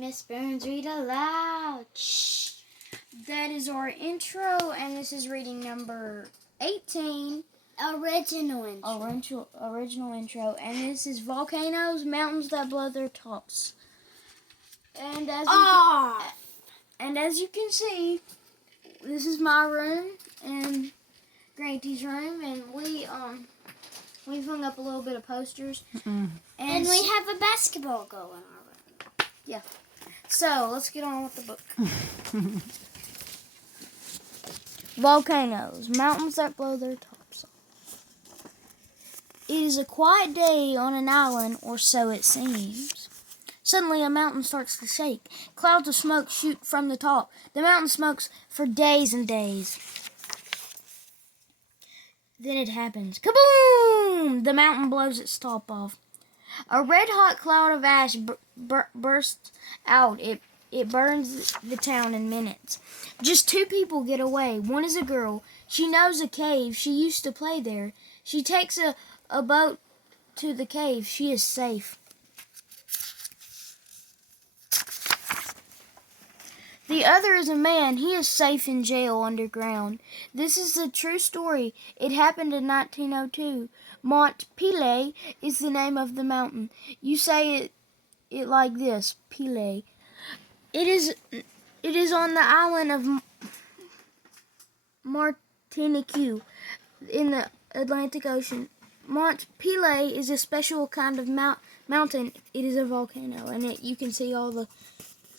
Miss Burns, read aloud. Shh. That is our intro, and this is reading number 18. Original intro, and this is Volcanoes, Mountains that blow their tops. And as you can see, this is my room and Granty's room, and we've hung up a little bit of posters. And we have a basketball goal in our room. Yeah. So let's get on with the book. Volcanoes, mountains that blow their tops off. It is a quiet day on an island, or so it seems. Suddenly a mountain starts to shake. Clouds of smoke shoot from the top. The mountain smokes for days and days. Then it happens. Kaboom! The mountain blows its top off. A red-hot cloud of ash bursts out. It burns the town in minutes. Just two people get away. One is a girl. She knows a cave. She used to play there. She takes a boat to the cave. She is safe. The other is a man. He is safe in jail underground. This is a true story. It happened in 1902. Mont Pelee is the name of the mountain. You say it like this, Pelee. It is on the island of Martinique in the Atlantic Ocean. Mont Pelee is a special kind of mountain. It is a volcano, and you can see all the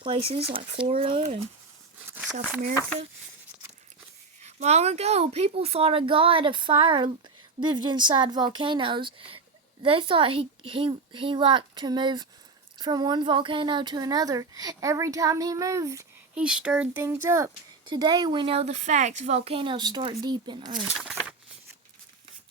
places like Florida and South America. Long ago, people thought a god of fire lived inside volcanoes. They thought he liked to move from one volcano to another. Every time he moved, he stirred things up. Today we know the facts. Volcanoes start deep in Earth.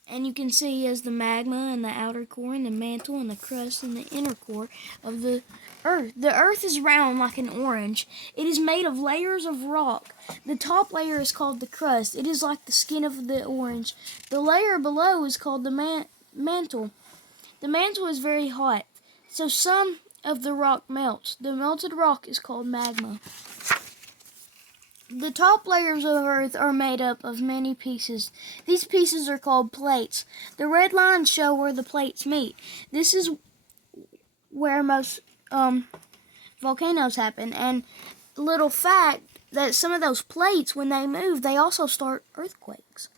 And you can see as the magma and the outer core and the mantle and the crust and the inner core of the Earth. The Earth is round like an orange. It is made of layers of rock. The top layer is called the crust. It is like the skin of the orange. The layer below is called the mantle. The mantle is very hot, so some of the rock melts. The melted rock is called magma. The top layers of Earth are made up of many pieces. These pieces are called plates. The red lines show where the plates meet. This is where most volcanoes happen. And little fact that some of those plates, when they move, they also start earthquakes.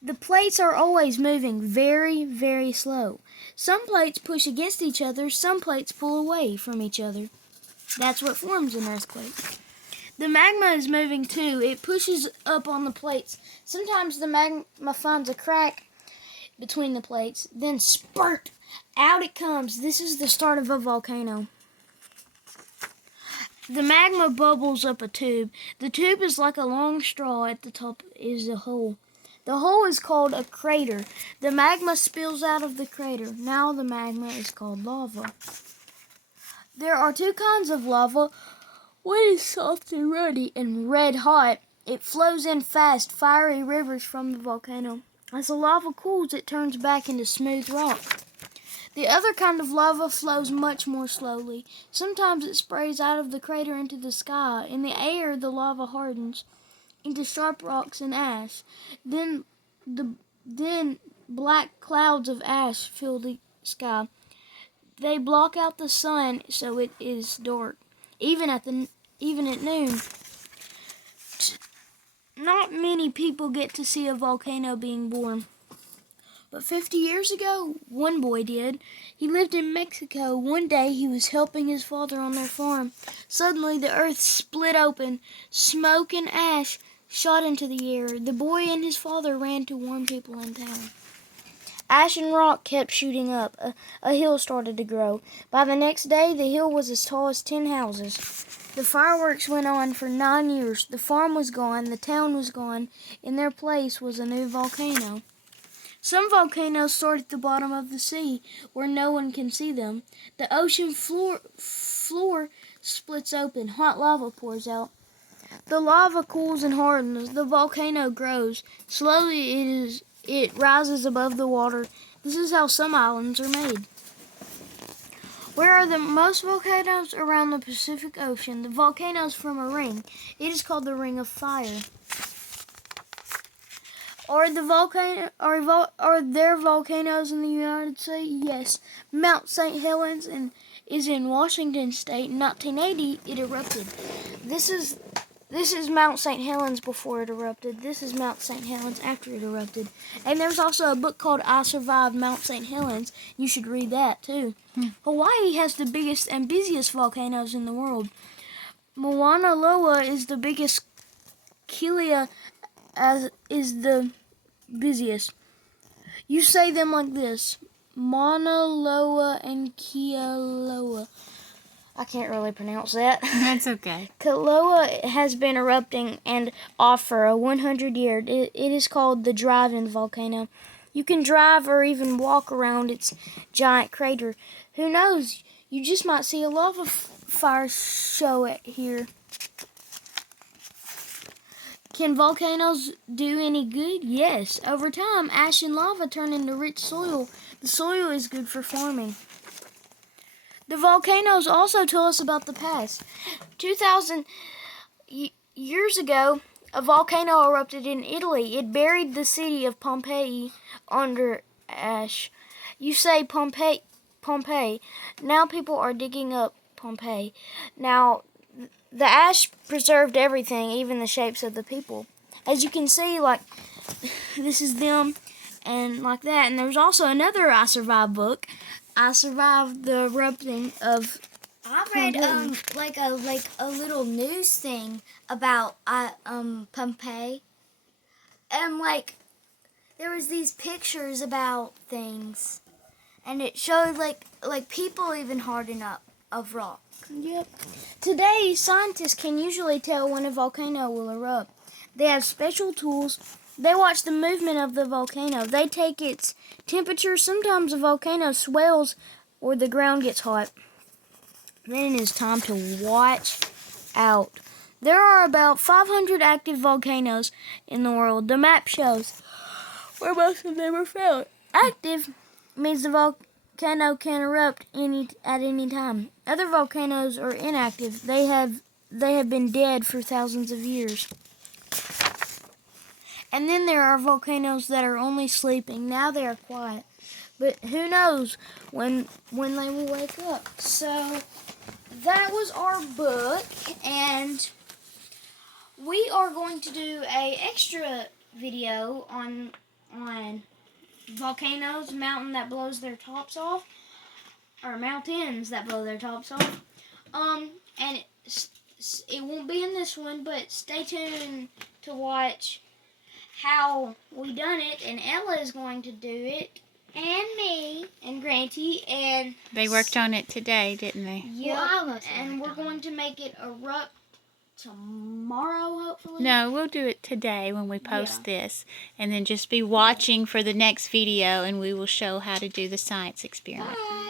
The plates are always moving very, very slow. Some plates push against each other. Some plates pull away from each other. That's what forms an earthquake. The magma is moving too. It pushes up on the plates. Sometimes the magma finds a crack between the plates, then spurt, out it comes. This is the start of a volcano. The magma bubbles up a tube. The tube is like a long straw. At the top is a hole. The hole is called a crater. The magma spills out of the crater. Now the magma is called lava. There are two kinds of lava. One is soft and ruddy and red hot. It flows in fast, fiery rivers from the volcano. As the lava cools, it turns back into smooth rock. The other kind of lava flows much more slowly. Sometimes it sprays out of the crater into the sky. In the air, the lava hardens into sharp rocks and ash. Then black clouds of ash fill the sky. They block out the sun, so it is dark. Even at noon. Not many people get to see a volcano being born. But 50 years ago, one boy did. He lived in Mexico. One day he was helping his father on their farm. Suddenly the earth split open. Smoke and ash shot into the air. The boy and his father ran to warn people in town. Ash and rock kept shooting up. A hill started to grow. By the next day, the hill was as tall as 10 houses. The fireworks went on for 9 years. The farm was gone. The town was gone. In their place was a new volcano. Some volcanoes start at the bottom of the sea, where no one can see them. The ocean floor splits open. Hot lava pours out. The lava cools and hardens. The volcano grows. Slowly it rises above the water. This is how some islands are made. Where are the most volcanoes? Around the Pacific Ocean. The volcanoes form a ring. It is called the Ring of Fire. Are there volcanoes in the United States? Yes. Mount St. Helens is in Washington State. In 1980, it erupted. This is Mount St. Helens before it erupted. This is Mount St. Helens after it erupted. And there's also a book called I Survived Mount St. Helens. You should read that too. Hawaii has the biggest and busiest volcanoes in the world. Mauna Loa is the biggest. Kilauea is the busiest. You say them like this: Mauna Loa and Kilauea. I can't really pronounce that. That's okay. Kilauea has been erupting and off for 100 years. It is called the drive-in volcano. You can drive or even walk around its giant crater. Who knows? You just might see a lava fire show it here. Can volcanoes do any good? Yes. Over time, ash and lava turn into rich soil. The soil is good for farming. The volcanoes also tell us about the past. 2,000 years ago, a volcano erupted in Italy. It buried the city of Pompeii under ash. You say Pompeii. Now people are digging up Pompeii. Now, the ash preserved everything, even the shapes of the people. As you can see, like, this is them, and like that. And there's also another I Survived book. I survived the erupting of. I read like a little news thing about Pompeii, and like there was these pictures about things, and it showed like people even harden up of rock. Yep. Today, scientists can usually tell when a volcano will erupt. They have special tools. They watch the movement of the volcano. They take its temperature. Sometimes a volcano swells or the ground gets hot. Then it is time to watch out. There are about 500 active volcanoes in the world. The map shows where most of them are found. Active means the volcano can erupt at any time. Other volcanoes are inactive. They have been dead for thousands of years. And then there are volcanoes that are only sleeping. Now they are quiet. But who knows when they will wake up. So that was our book, and we are going to do a extra video on volcanoes, mountain that blows their tops off, or mountains that blow their tops off. And it won't be in this one, but stay tuned to watch how we done it, and Ella is going to do it, and me, and Granty, and They worked on it today, didn't they? yeah, and we're going to make it erupt tomorrow, hopefully. No, we'll do it today when we post this, and then just be watching for the next video, and we will show how to do the science experiment. Bye.